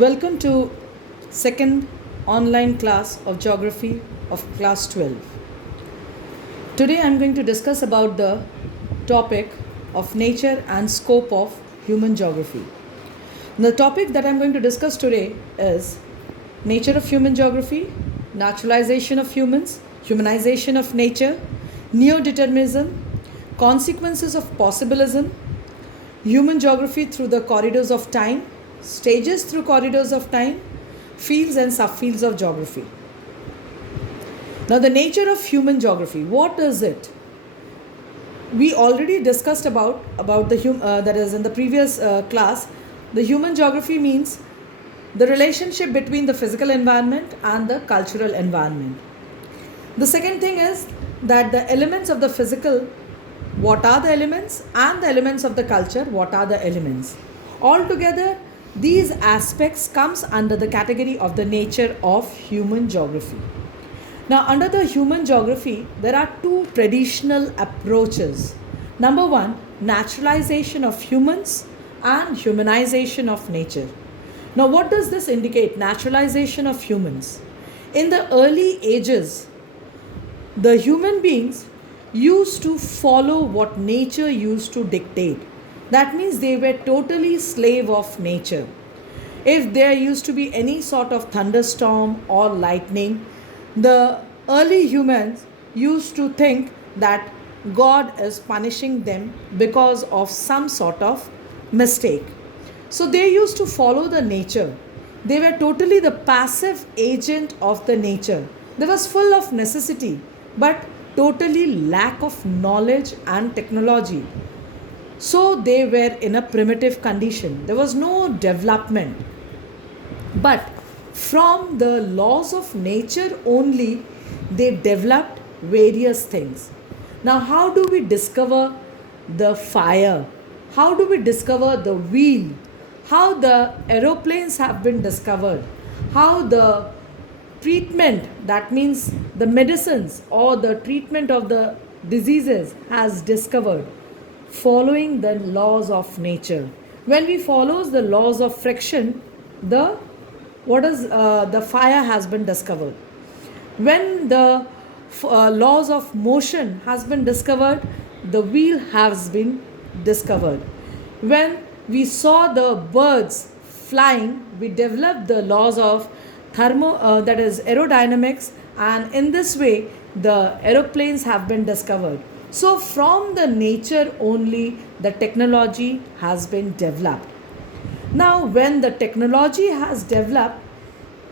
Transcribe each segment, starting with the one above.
Welcome to second online class of geography of class 12. Today I am going to discuss about the topic of nature and scope of human geography. The topic that I am going to discuss today is nature of human geography, naturalization of humans, humanization of nature, neo-determinism, consequences of possibilism, human geography through the corridors of time, stages through corridors of time, fields and subfields of geography. Now, the nature of human geography, what is it? We already discussed about that is in the previous class. The human geography means the relationship between the physical environment and the cultural environment. The second thing is that the elements of the physical, what are the elements, and the elements of the culture, what are the elements. Altogether, these aspects comes under the category of the nature of human geography. Now, under the human geography, there are two traditional approaches. Number one, naturalization of humans and humanization of nature. Now, what does this indicate? Naturalization of humans. In the early ages, the human beings used to follow what nature used to dictate. That means they were totally slave of nature. If there used to be any sort of thunderstorm or lightning, the early humans used to think that God is punishing them because of some sort of mistake. So they used to follow the nature. They were totally the passive agent of the nature. They was full of necessity, but totally lack of knowledge and technology. So they were in a primitive condition. There was no development. But from the laws of nature only, they developed various things. Now, how do we discover the fire? How do we discover the wheel? How the aeroplanes have been discovered? How the treatment, that means the medicines or the treatment of the diseases, has discovered? Following the laws of nature. When we follow the laws of friction, the fire has been discovered. When the laws of motion has been discovered, the wheel has been discovered. When we saw the birds flying, we developed the laws of that is aerodynamics, and in this way the aeroplanes have been discovered. So from the nature only the technology has been developed. Now when the technology has developed,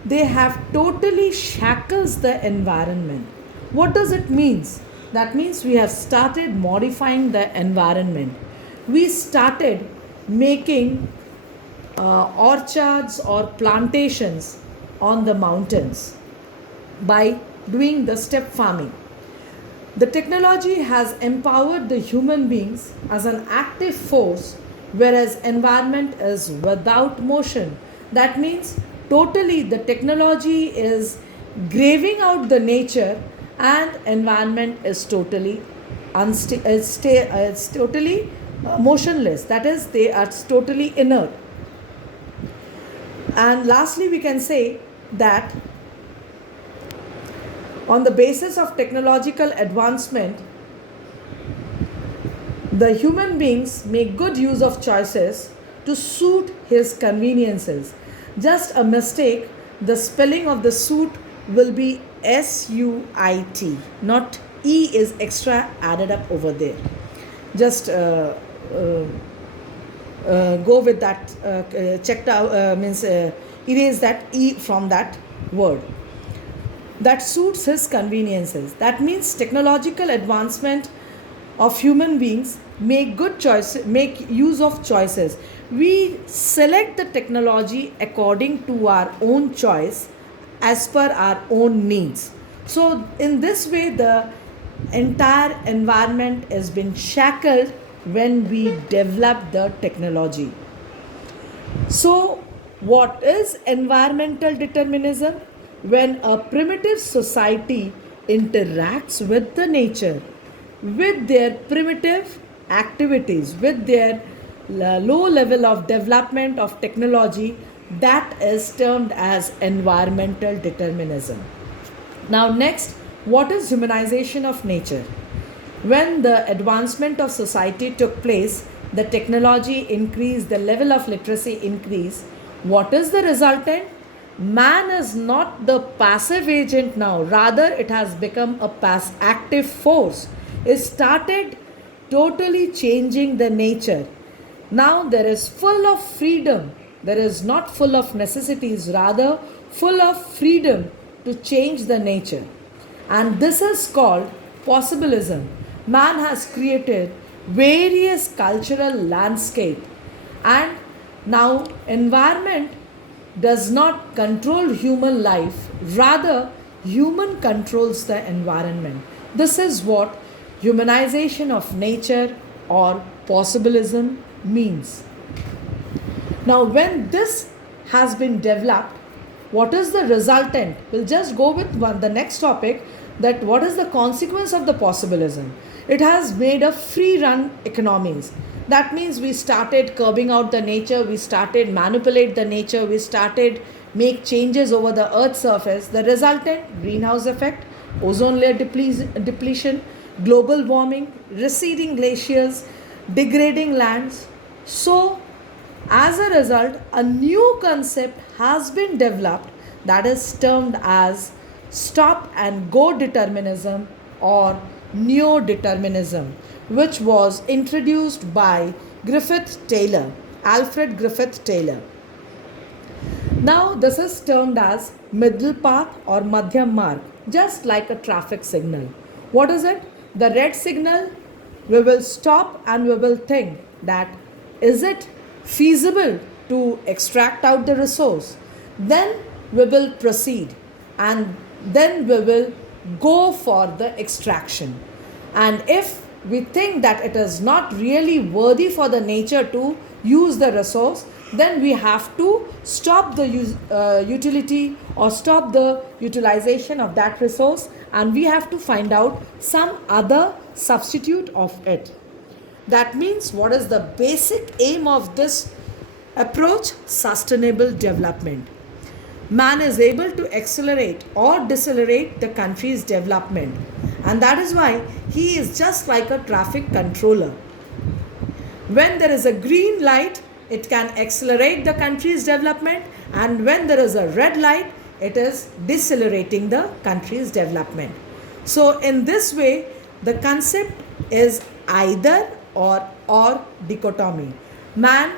they have totally shackles the environment. What does it mean? That means we have started modifying the environment. We started making orchards or plantations on the mountains by doing the step farming. The technology has empowered the human beings as an active force, whereas environment is without motion. That means totally the technology is graving out the nature, and environment is totally it's totally motionless. That is, they are totally inert. And lastly, we can say that on the basis of technological advancement, the human beings make good use of choices to suit his conveniences. Just a mistake, the spelling of the suit will be SUIT, not E is extra added up over there. Just go with that, checked out, erase that E from that word. That suits his conveniences. That means technological advancement of human beings make use of choices. We select the technology according to our own choice as per our own needs. So in this way the entire environment has been shackled when we develop the technology. So what is environmental determinism? When a primitive society interacts with the nature, with their primitive activities, with their low level of development of technology, That is termed as environmental determinism. Now, next, what is humanization of nature? When the advancement of society took place, the technology increased, the level of literacy increased. What is the resultant? Man is not the passive agent now, rather, it has become a active force. It started totally changing the nature. Now there is full of freedom. There is not full of necessities, rather, full of freedom to change the nature. And this is called possibilism. Man has created various cultural landscape, and now environment does not control human life, rather human controls the environment. This is what humanization of nature or possibilism means. Now, when this has been developed, what is the resultant? We'll just go with the next topic, that what is the consequence of the possibilism? It has made a free run economies. That means we started curbing out the nature, we started manipulate the nature, we started make changes over the earth's surface. The resultant: greenhouse effect, ozone layer depletion, global warming, receding glaciers, degrading lands. So as a result, a new concept has been developed that is termed as stop and go determinism or neo-determinism, which was introduced by Alfred Griffith Taylor. Now, this is termed as middle path or madhyam marg, just like a traffic signal. What is it? The red signal, we will stop and we will think that is it feasible to extract out the resource? Then we will proceed and then we will go for the extraction. And if we think that it is not really worthy for the nature to use the resource, then we have to stop the utility or stop the utilization of that resource, and we have to find out some other substitute of it. That means, what is the basic aim of this approach? Sustainable development. Man is able to accelerate or decelerate the country's development, and that is why he is just like a traffic controller. When there is a green light, it can accelerate the country's development, and when there is a red light, it is decelerating the country's development. So in this way, the concept is either or dichotomy. Man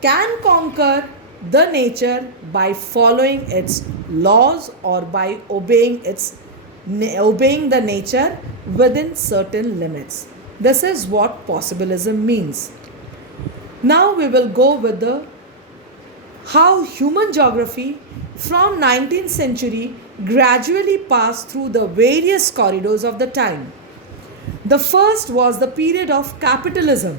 can conquer the nature by following its laws or by obeying the nature within certain limits. This is what possibilism means. Now we will go with the how human geography from 19th century gradually passed through the various corridors of the time. The first was the period of capitalism.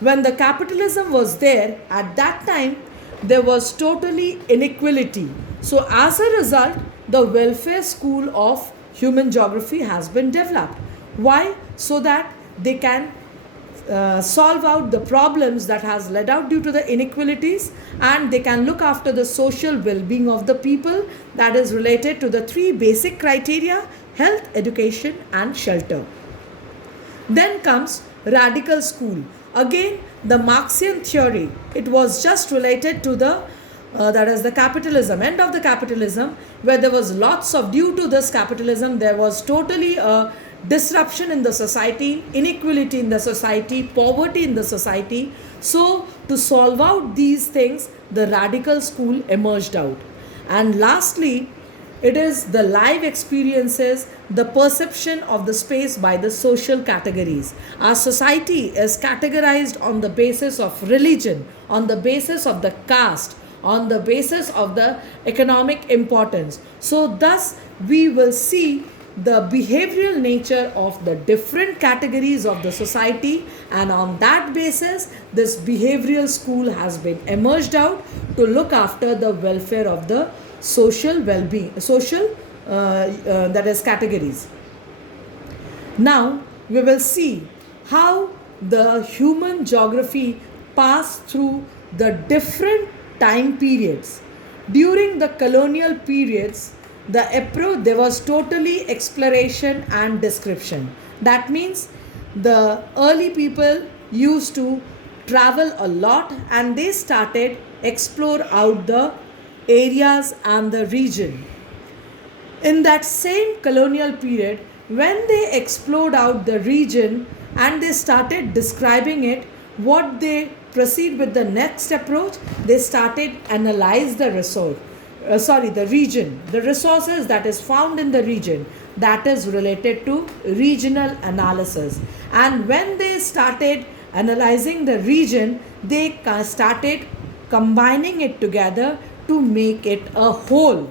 When the capitalism was there, at that time there was totally inequality. So as a result, the welfare school of human geography has been developed. Why? So that they can solve out the problems that has led out due to the inequalities, and they can look after the social well-being of the people, that is related to the three basic criteria: health, education and shelter. Then comes radical school. Again, the Marxian theory. It was just related to the that is the capitalism, end of the capitalism, where there was lots of, due to this capitalism, there was totally a disruption in the society, inequality in the society, poverty in the society. So to solve out these things, the radical school emerged out. And lastly, it is the live experiences, the perception of the space by the social categories. Our society is categorized on the basis of religion, on the basis of the caste, on the basis of the economic importance. So thus we will see the behavioral nature of the different categories of the society, and on that basis this behavioral school has been emerged out to look after the welfare of the social well-being, that is categories. Now we will see how the human geography passed through the different time periods. During the colonial periods, the approach there was totally exploration and description. That means the early people used to travel a lot and they started explore out the areas and the region. In that same colonial period, when they explored out the region and they started describing it, what they proceed with the next approach, they started analyze the the region, the resources that is found in the region, that is related to regional analysis. And when they started analyzing the region, they started combining it together to make it a whole,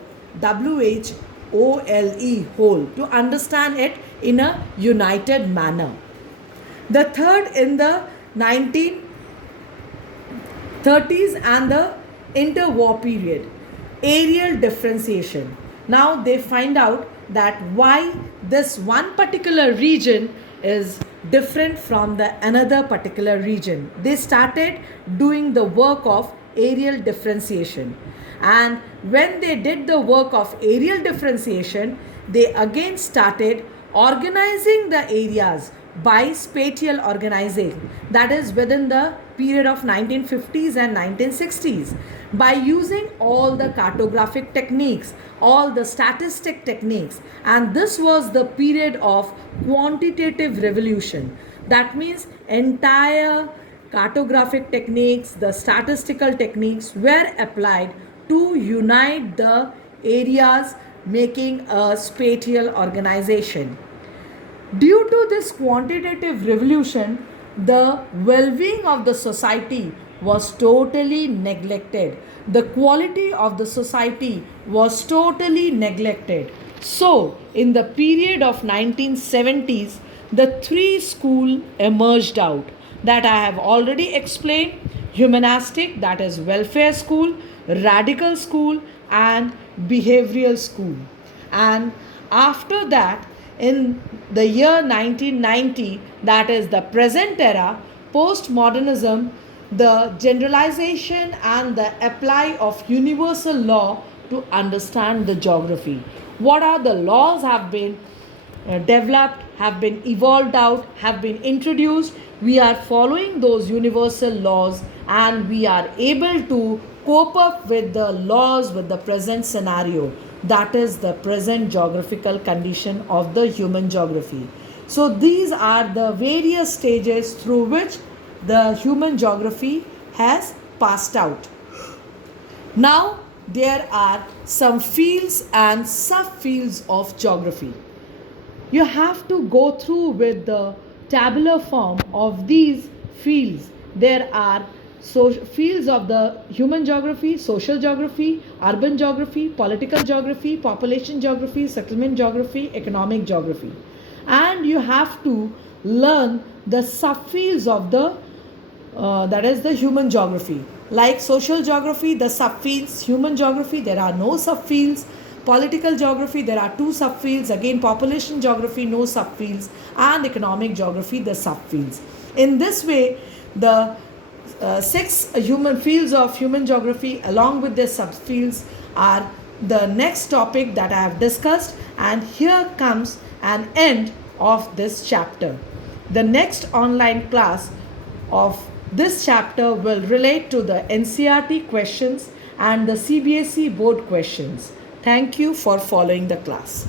WHOLE, whole, to understand it in a united manner. The third, in the 1930s and the interwar period, areal differentiation. Now they find out that why this one particular region is different from the another particular region. They started doing the work of areal differentiation, and when they did the work of areal differentiation, they again started organizing the areas by spatial organizing, that is within the period of 1950s and 1960s, by using all the cartographic techniques, all the statistic techniques. And this was the period of quantitative revolution. That means entire cartographic techniques, the statistical techniques were applied to unite the areas, making a spatial organization. Due to this quantitative revolution, the well-being of the society was totally neglected. The quality of the society was totally neglected. So, in the period of 1970s, the three schools emerged out that I have already explained: humanistic, that is welfare school; radical school; and behavioral school. And after that, in the year 1990, that is the present era, postmodernism, the generalization and the apply of universal law to understand the geography. What are the laws have been developed, have been evolved out, have been introduced. We are following those universal laws and we are able to cope up with the laws with the present scenario. That is the present geographical condition of the human geography. So these are the various stages through which the human geography has passed out. Now there are some fields and subfields of geography. You have to go through with the tabular form of these fields. There are fields of the human geography, social geography, urban geography, political geography, population geography, settlement geography, economic geography. And you have to learn the subfields of the that is the human geography. Like social geography, the subfields; human geography, there are no subfields; political geography, there are two subfields; again population geography, no subfields; and economic geography, the subfields. In this way, the six human fields of human geography along with their subfields are the next topic that I have discussed, and here comes an end of this chapter. The next online class of this chapter will relate to the NCERT questions and the CBSE board questions. Thank you for following the class.